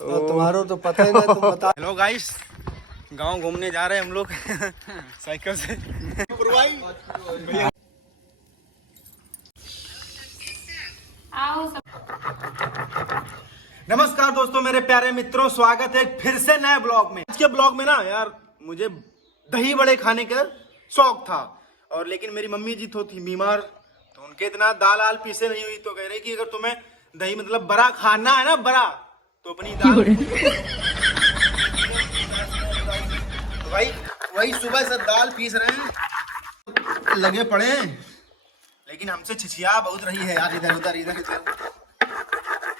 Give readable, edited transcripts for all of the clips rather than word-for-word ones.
तुम्हारो तो पता ही नहीं, तुम बता। हेलो गाइस, गांव घूमने जा रहे हैं हम लोग साइकिल से। नमस्कार दोस्तों, मेरे प्यारे मित्रों, स्वागत है फिर से नए ब्लॉग में। आज के ब्लॉग में ना यार मुझे दही बड़े खाने का शौक था, और लेकिन मेरी मम्मी जी तो थी बीमार, तो उनके इतना दाल आल पीसे नहीं हुई, तो कह रहे कि अगर तुम्हें दही मतलब बड़ा खाना है ना, बड़ा, तो अपनी दाल तो वही सुबह से दाल पीस रहे हैं, लगे पड़े हैं। लेकिन हमसे छिछिया बहुत रही है यार, इधर उधर इधर उधर।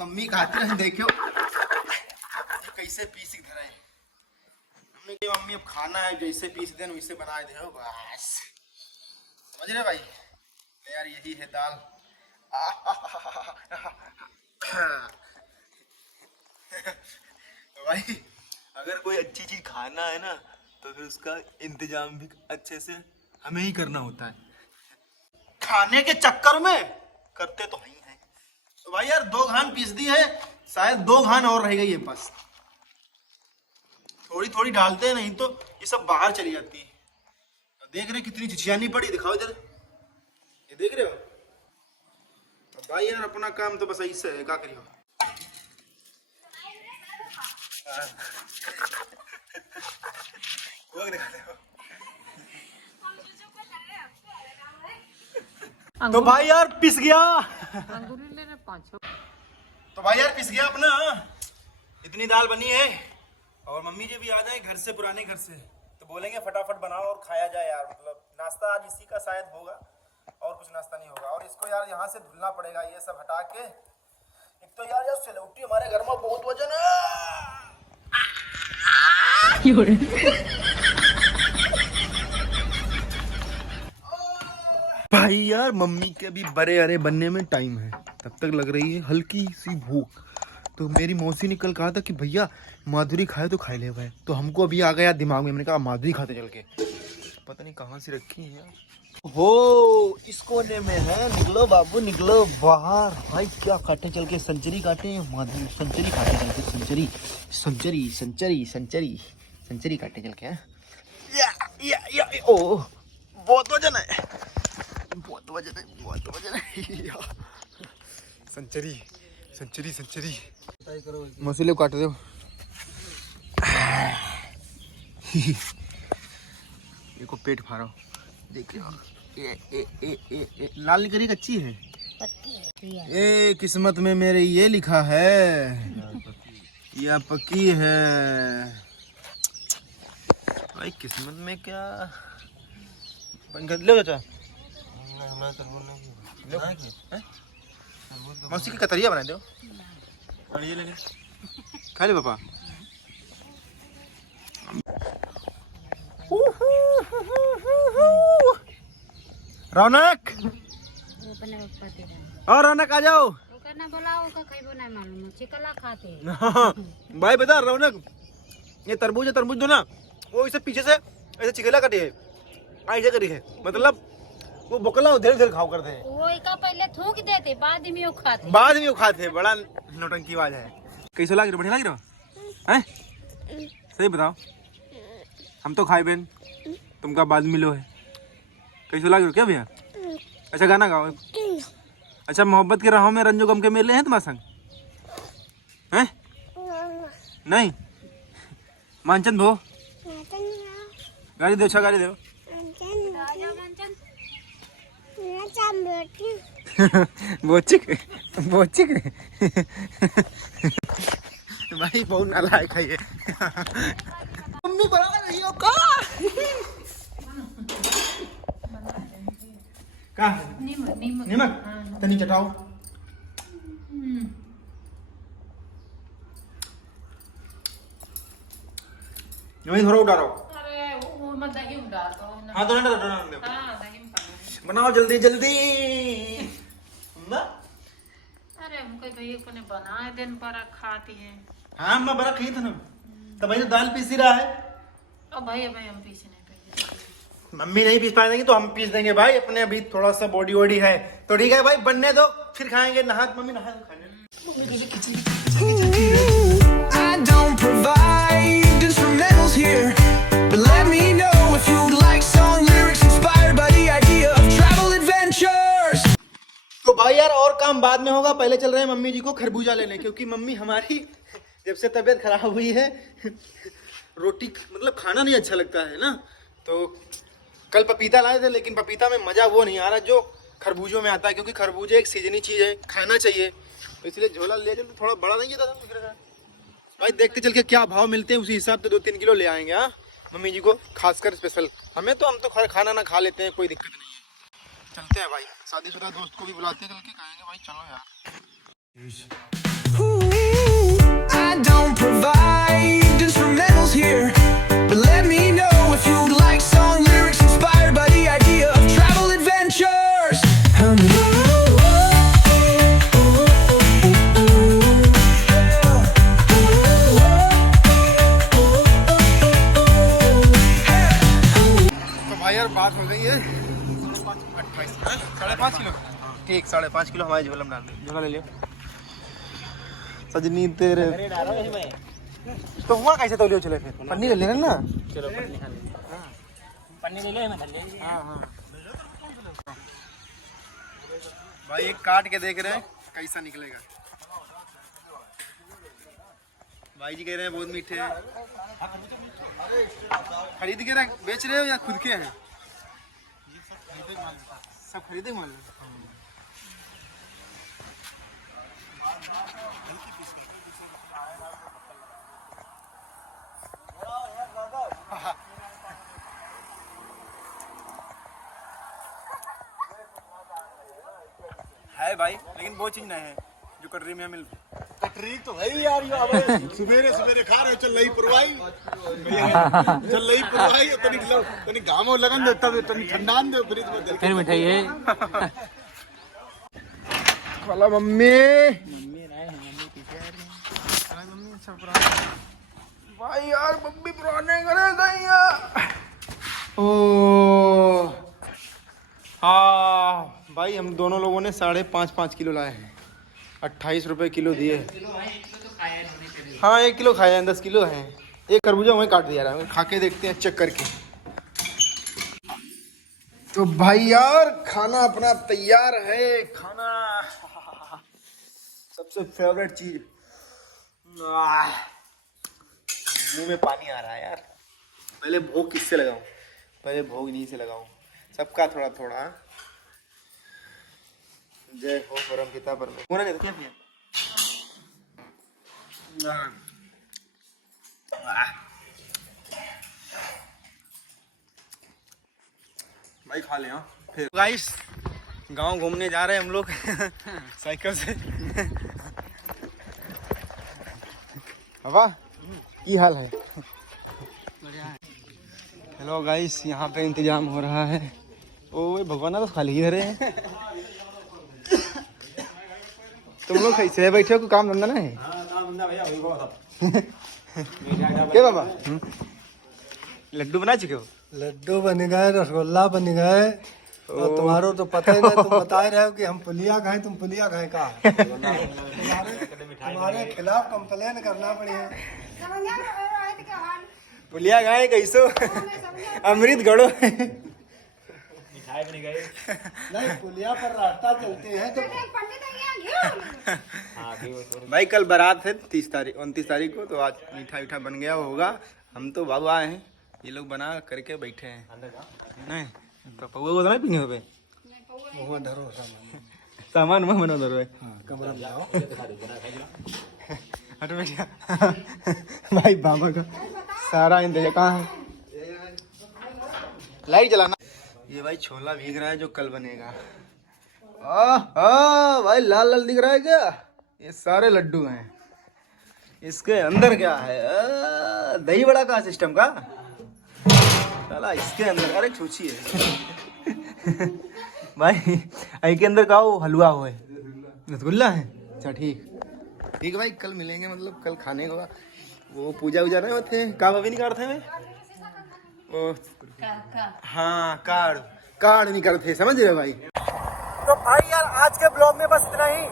मम्मी खाती रहे, देखो कैसे पीस धरे हैं। मम्मी की मम्मी अब खाना है, जैसे पीस दें वैसे बना दे हो बस, समझ रहे भाई यार, यही है दाल। भाई अगर कोई अच्छी चीज खाना है ना, तो फिर उसका इंतजाम भी अच्छे से हमें ही करना होता है। खाने के चक्कर में करते तो नहीं है। तो भाई यार 2 घान पीस दी है, शायद 2 घान और रह गई है बस। थोड़ी थोड़ी डालते हैं, नहीं तो ये सब बाहर चली जाती है। देख रहे कितनी छिछियानी पड़ी, दिखाओ इधर, ये देख रहे हो। तो भाई यार अपना काम तो बस ऐसे है, क्या करियो। वो दिखाते हो। तो भाई यार पिस गया। तो भाई यार पिस गया अपना, इतनी दाल बनी है। और मम्मी जी भी आ जाए घर से, पुराने घर से, तो बोलेंगे फटाफट बनाओ और खाया जाए यार। मतलब नाश्ता आज इसी का शायद होगा, और कुछ नाश्ता नहीं होगा। और इसको यार यहाँ से धुलना पड़ेगा, ये सब हटा के। एक तो यार सिलौटी हमारे घर में बहुत वजन है। भाई यार मम्मी के अभी बड़े अरे बनने में टाइम है, तब तक लग रही है हल्की सी भूख। तो मेरी मौसी ने कल कहा था कि भैया माधुरी खाए तो खाए ले भाई, तो हमको अभी आ गया दिमाग में, मैंने कहा माधुरी खाते चल के। पता नहीं कहाँ से रखी है यार। हो इस कोने में है, निकलो बाबू निकलो बाहर। भाई क्या काटे चल के, सेंचुरी काटे माधुरी, सेंचुरी काटे चल के, century century century century century काटे चल के। या ओ बहुत वजन है, बहुत वजन है, बहुत वजन है। सेंचुरी सेंचुरी सेंचुरी मसाले काट दो। ये को पेट फाड़ो, देखिए ये लाल निकरी कच्ची है, ए किस्मत में मेरे ये लिखा है या पक्की है। भाई किस्मत में क्या ले चाचा, मौसी की कतरिया बना दो, ये ले खा ले पापा। रौनक और रौनक आ जाओ। भाई बता रौनक, ये तरबूज है, तरबूज दो ना, वो इसे पीछे से ऐसे चिकला कटी है, ऐसे करी है, मतलब वो बकला धीरे धीरे खाओ करते हैं। वो का पहले थूक देते, बाद में वो खाते, बाद में वो खाते। बड़ा नौटंकी आवाज है। कैसे लग रहा, बढ़िया लग रहा है? सही बताओ, हम तो खाए बेन, तुमका बाद मिलो है। कैसे लग रहा क्या भैया? अच्छा गाना गाओ। अच्छा मोहब्बत के राहों में रंजो गम के मेले हैं तुम्हारे संग हैं? नहीं मानचंद भो गाड़ी दो, अच्छा गाड़ी दो। बोचिक बोचिक भाई बहुत नालायक है ये। मम्मी बराबर नहीं हो का नीमक तनी चटाओ। थोड़ा उड़ा रहा हूँ। हाँ तो बनाओ जल्दी जल्दी ना। अरे हमको भैया को ने बनाए दिन पर खाती है। हाँ मैं बड़ा खाई था ना, तो भाई तो दाल पीसी रहा है। अब भाई हम पीछे नहीं पाएंगे, मम्मी नहीं पीस पाएंगे तो हम पीस देंगे भाई, अपने अभी थोड़ा सा बॉडी वॉडी है तो ठीक है भाई, बनने दो फिर खाएंगे। नहा मम्मी नहा खाने बाद में होगा, पहले चल रहे हैं मम्मी जी को खरबूजा लेने, क्योंकि मम्मी हमारी जब से तबीयत खराब हुई है रोटी मतलब खाना नहीं अच्छा लगता है ना। तो कल पपीता लाए थे, लेकिन पपीता में मज़ा वो नहीं आ रहा जो खरबूजों में आता है, क्योंकि खरबूजे एक सीजनी चीज़ है, खाना चाहिए। तो इसलिए झोला ले चल, थोड़ा बड़ा नहीं था भाई। देखते चल के क्या भाव मिलते हैं, उसी हिसाब से 2-3 किलो ले आएंगे। हाँ मम्मी जी को खासकर स्पेशल, हम तो खाना ना खा लेते हैं, कोई दिक्कत नहीं है। चलते हैं भाई, शादीशुदा दोस्त को भी बुलाते हैं, कल के कहेंगे भाई चलो यार। I don't provide instrumentals here, but let me know if you'd like song lyrics inspired by the idea of travel adventures. तो भाई यार बात हो गई है 5.5 किलो, ठीक 5.5 किलो हमारे झोला में डाल दो। झोला ले लियो सजनी तेरे। तो हुआ कैसे तो लियो, चले फिर पन्नी ले लेना ना। चलो पन्नी ले ले, मैं हाँ हाँ भाई। एक काट के देख रहे हैं कैसा निकलेगा। भाई जी कह रहे हैं बहुत मीठे हैं। खरीद के बेच रहे हो या खुद के हैं? सब खरीदे माल। है भाई, लेकिन वो चीज नहीं है जो कटरी में मिल। कटरी तो है यार, यो आवे सुबेरे सुबेरे खा रहे हो, चल लई पुरवाई, चल लई पुरवाई तनी गामो लगन दे, तब तनी ठंडान दे फ्रिज में दे। फिर मिठाई है वाला मम्मी भाई यार, मम्मी पुराने करे गई यार। ओ हाँ भाई, हम दोनों लोगों ने 5.5 किलो लाए हैं, 28 रुपए किलो दिए। हाँ 1 किलो खाए हैं, 10 किलो हैं। एक खरबूजा वहीं काट दिया रहा है, खा के देखते हैं चेक करके। तो भाई यार खाना अपना तैयार है। खाना सबसे फेवरेट चीज। मुंह में पानी आ रहा है यार। पहले भोग किससे लगाऊं? पहले भोग इन्हीं से लगाऊं, सबका थोड़ा थोड़ा। जय हो परम पिता परमेश्वर। कौन है क्या पिया? भाई खा ले। हाँ फिर गाइस गांव घूमने जा रहे हैं हम लोग साइकिल से। हवा की हाल है? हेलो गाइस, यहाँ पे इंतजाम हो रहा है। ओ भगवान तो खाली ही रहे हैं। तुम लोग कैसे बैठे हो? कोई काम धंधा ना है? क्या बाबा लड्डू बना चुके हो? लड्डू बन गए, रसगुल्ला बन गए, और तुम्हारो तो पता ही नहीं, तुम बता रहे हो कि हम पुलिया खाए, तुम पुलिया खाए का? तुम्हारे खिलाफ कंप्लेन करना पड़ेगा। पुलिया गाय कैसो अमृत गढ़ो। नहीं पुलिया पर रास्ता चलते हैं तो। भाई कल बारात है 29 तारीख को, तो आज मीठा मीठा बन गया होगा। हम तो बाबू आए हैं, ये लोग बना करके बैठे हैं। नहीं तो पौवा को नहीं पीने पे वो धरो सामान में बना धरो। कमरा में जाओ। हट बेटा। भाई बाबा का सारा इंतजाम कहाँ है? लाइट जलाना। ये भाई छोला भीग रहा है जो कल बनेगा। भाई लाल लाल दिख रहा है क्या? ये सारे लड्डू हैं। इसके अंदर क्या है? दही बड़ा का सिस्टम का साला इसके अंदर। अरे छूछी है भाई। के अंदर का वो हलवा हो है, रसगुल्ला है। अच्छा ठीक ठीक भाई, कल मिलेंगे। मतलब कल खाने को वो पूजा वूजा नहीं होते का अभी नहीं करते हैं वो। हाँ कार्ड नहीं करते, समझ रहे भाई। तो भाई यार आज के ब्लॉग में बस इतना ही।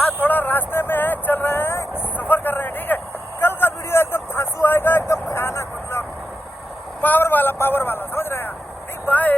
आज थोड़ा रास्ते में है, चल रहे हैं, सफर कर रहे हैं, ठीक है। कल का वीडियो एकदम धांसू आएगा, एकदम भयानक, मतलब पावर वाला समझ रहे हैं। ठीक बाय।